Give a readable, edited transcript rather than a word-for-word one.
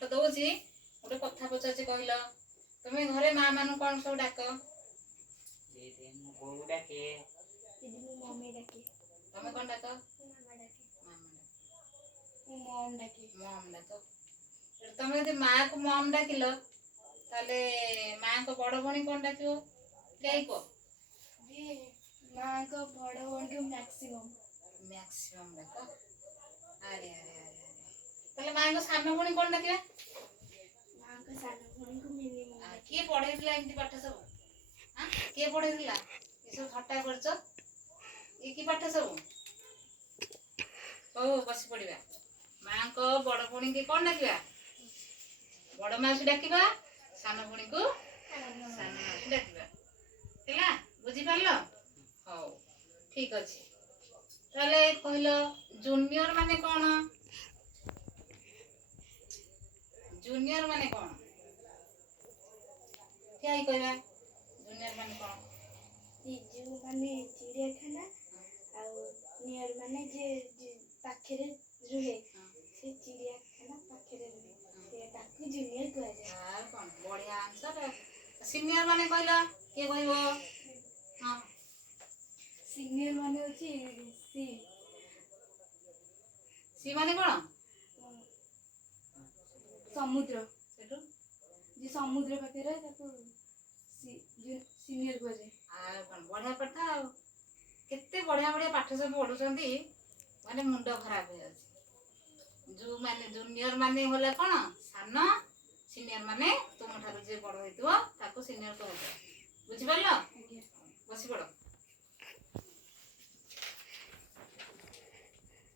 तो दौची गोटे कथा पचार कहल तुम घरे माँ मान कौन सब डाक तुम कौन डाक तुम यदि माँ को मम डाकिल ताले माँ को बड़ भणी कौन डाक कह माँ को बड़ भणी को मैक्सिमम मैक्सिमम डाक अरे अरे अरे ताले माँ को सान भणी कौन डाकिया माँ को सान भणी को मिनिमम किए पढ़ेइला एमती पाठ सब हां किए पढ़ेइला ये सब ठट्टा करछ ये की पाठ सब ओ बस पड़िबा माँ को बड़ भणी के कौन डाकिबा बड़ माउसी डाकिबा सान भणी को सान माउसी डाकिबा ହେଲା बुझी पारलो हौ ठीक अछि ताले कहलो जूनियर माने कोन जूनियर माने कोन क्या ही कहबा जूनियर माने कोन जो माने चिड़ियाखाना आ नियर माने जे पाखरे रुहे से चिड़ियाखाना पाखरे रुहे से ताकू जूनियर कहै छै यार कोन बढ़िया आंसर सीनियर माने कहला के कहबो हां सीनियर माने होची सी माने कोन समुद्र सेटू जे समुद्र पाखरे ताकू सीनियर कहै आ कोन बढ़िया पाठ केते बढ़िया बढ़िया पाठ सब पढुचंदी माने मुंड खराब हो जाछि जो माने जूनियर माने होला कोन सानो सीनियर माने तुम ठारू जे बड़ होइतो ताको सीनियर कहबो बुझि पारलो बसी पड़ो।